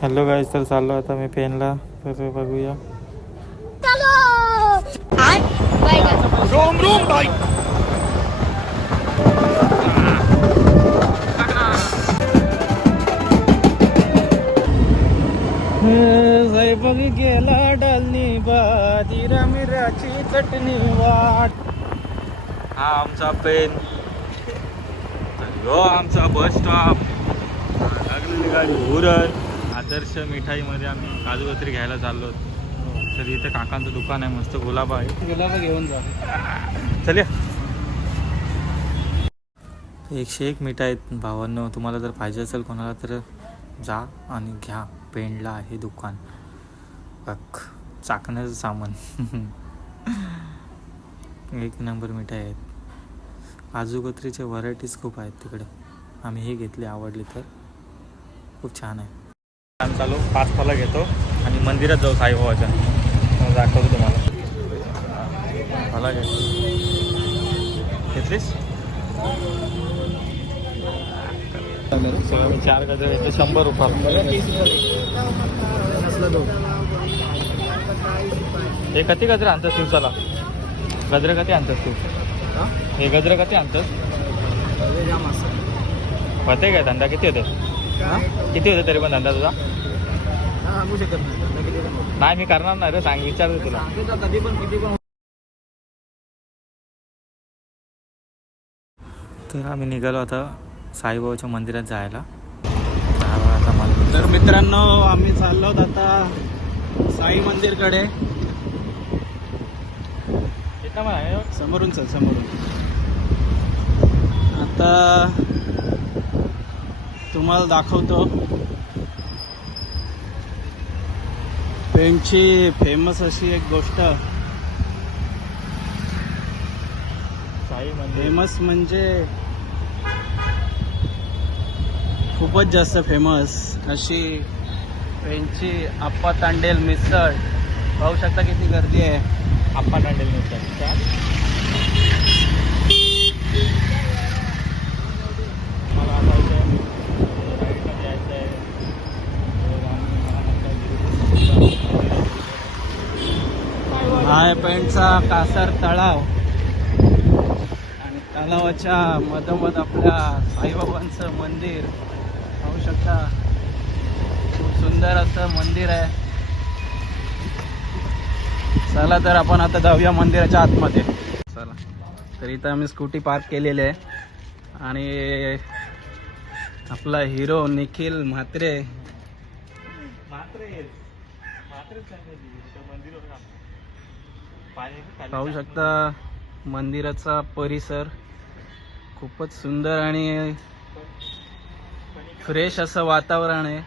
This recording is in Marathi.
हॅलो गाईज, तर चाललो आता मी पेनला, तर बघूया. रोम रोम भाई. बघ गेला डालनी बाजीरा मिराची चटणी वाट. हा आमचा पेन, हो आमचा बस स्टॉप. लागलेली गाडी उरण. आदर्श मिठाईमध्ये आम्ही काजू कतरी घ्यायला चाललो. तर इथे काकांचं दुकान आहे, मस्त गुलाबा आहे. गुलाबा घेऊन जा. चल 101 मिठाई आहेत भावांनो. तुम्हाला जर पाहिजे असेल कोणाला तर जा आणि घ्या. पेंडला आहे दुकान. बघ चाकण्याचं सामान. एक नंबर मिठाई आहेत. काजू कतरीचे व्हरायटीज खूप आहेत तिकडे. आम्ही हे घेतली, आवडली तर. खूप छान आहे. आम्ही चालू 5 फळं घेतो आणि मंदिरात जाऊ साईबाबाच्या. दाखवतो तुम्हाला. फळं घेतलीस? 4 गजरे घेतले 100 रुपये. हे कधी गजरे आणतात दिवसाला? गजरे कधी आणतात तू? हे गजरे कधी आणतात? होते काय धंदा? किती होते? किती होते तरी पण धंदा तुझा? सांगू शकत नाही, मी करणार नाही रे. सांग, विचारतो तुला. कधी पण किती पण. तर आम्ही निघालो आता साईबाबाच्या मंदिरात जायला. तर मित्रांनो, आम्ही चाललो आता साई मंदिरकडे. समोरून चल, समोरून. आता तुम्हाला दाखवतो पेणची फेमस अशी एक गोष्ट. साई मंदिर फेमस म्हणजे खूपच जास्त फेमस अशी पेणची आप्पा तांडेल मिसळ. पाहू शकता किती गर्दी आहे. आप्पा तांडेल मिसळ. हा आहे पेणचा कासर तलाव आणि तलावाच्या मधोमध आपल्या साईबाबांचं मंदिर. पाहू शकता खूप सुंदर असं मंदिर आहे. चला तर आपण आता जाऊया मंदिराच्या आतमध्ये. चला, तर इथं आम्ही स्कूटी पार्क केलेली आहे आणि आपला हिरो निखिल म्हात्रे. पाहू शकता मंदिराचा परिसर खूपच सुंदर आणि फ्रेश असं वातावरण आहे.